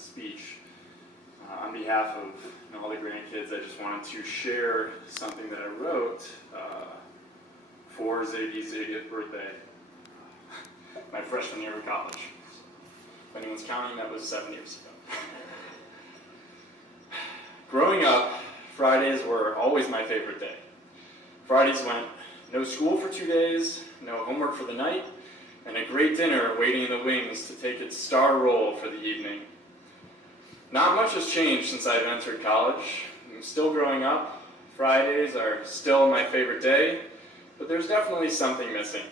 speech. On behalf of all the grandkids, I just wanted to share something that I wrote for Zadie's 80th birthday, my freshman year of college. If anyone's counting, that was 7 years ago. Growing up, Fridays were always my favorite day. Fridays meant no school for 2 days, no homework for the night, and a great dinner waiting in the wings to take its star role for the evening. Not much has changed since I've entered college. I'm still growing up. Fridays are still my favorite day, but there's definitely something missing.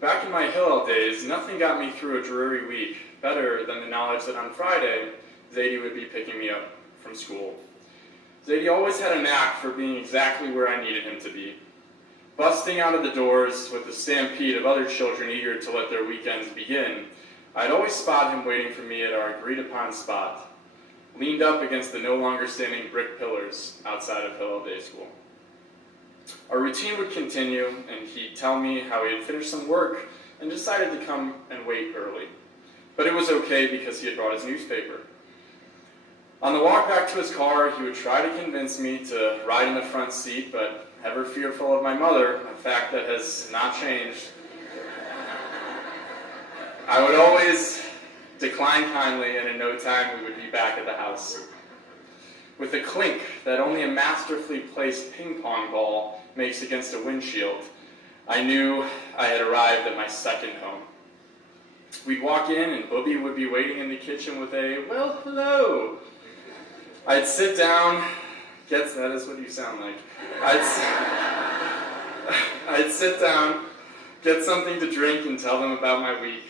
Back in my Hillel days, nothing got me through a dreary week better than the knowledge that on Friday, Zadie would be picking me up from school. Zadie always had a knack for being exactly where I needed him to be. Busting out of the doors with the stampede of other children eager to let their weekends begin, I'd always spot him waiting for me at our agreed-upon spot, leaned up against the no longer standing brick pillars outside of Hillel Day School. Our routine would continue, and he'd tell me how he had finished some work and decided to come and wait early. But it was okay because he had brought his newspaper. On the walk back to his car, he would try to convince me to ride in the front seat, but ever fearful of my mother, a fact that has not changed, I would always decline kindly, and in no time we would be back at the house. With a clink that only a masterfully placed ping pong ball makes against a windshield, I knew I had arrived at my second home. We'd walk in, and Booby would be waiting in the kitchen with a, "Well, hello." I'd sit down, that is what you sound like. I'd sit down, get something to drink, and tell them about my week.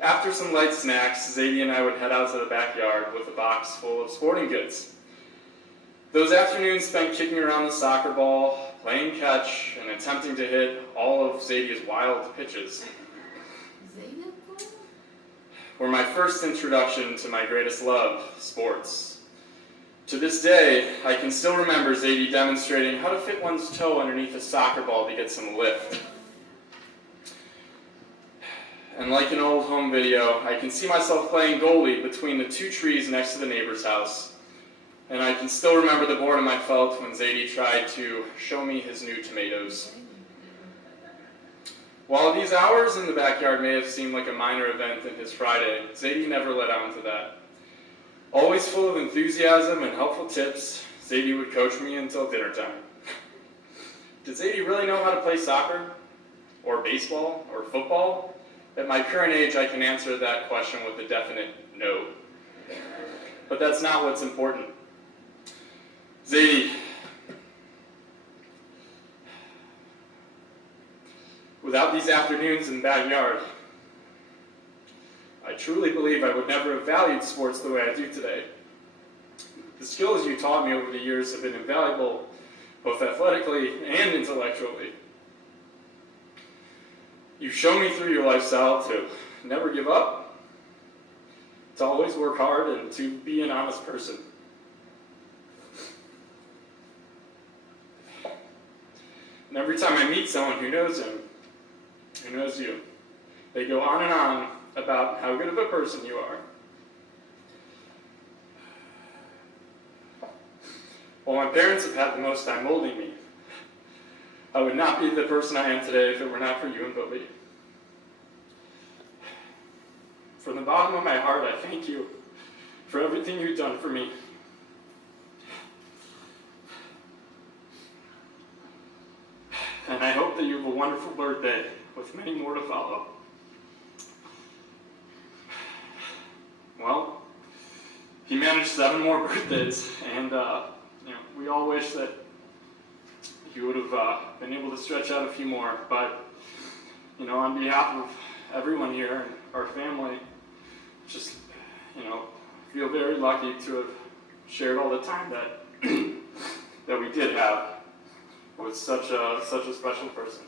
After some light snacks, Zadie and I would head out to the backyard with a box full of sporting goods. Those afternoons spent kicking around the soccer ball, playing catch, and attempting to hit all of Zadie's wild pitches were my first introduction to my greatest love, sports. To this day, I can still remember Zadie demonstrating how to fit one's toe underneath a soccer ball to get some lift. And like an old home video, I can see myself playing goalie between the two trees next to the neighbor's house. And I can still remember the boredom I felt when Zadie tried to show me his new tomatoes. While these hours in the backyard may have seemed like a minor event in his Friday, Zadie never let on to that. Always full of enthusiasm and helpful tips, Zadie would coach me until dinner time. Did Zadie really know how to play soccer? Or baseball? Or football? At my current age, I can answer that question with a definite no. But that's not what's important. Zadie, without these afternoons in the backyard, I truly believe I would never have valued sports the way I do today. The skills you taught me over the years have been invaluable, both athletically and intellectually. You've shown me through your lifestyle to never give up, to always work hard, and to be an honest person. And every time I meet someone who knows him, who knows you, they go on and on about how good of a person you are. While my parents have had the most time molding me, I would not be the person I am today if it were not for you and Bobby. From the bottom of my heart, I thank you for everything you've done for me. And I hope that you have a wonderful birthday with many more to follow. Well, he managed 7 more birthdays, and we all wish that he would have been able to stretch out a few more. But on behalf of everyone here and our family, just feel very lucky to have shared all the time that that we did have with such a special person.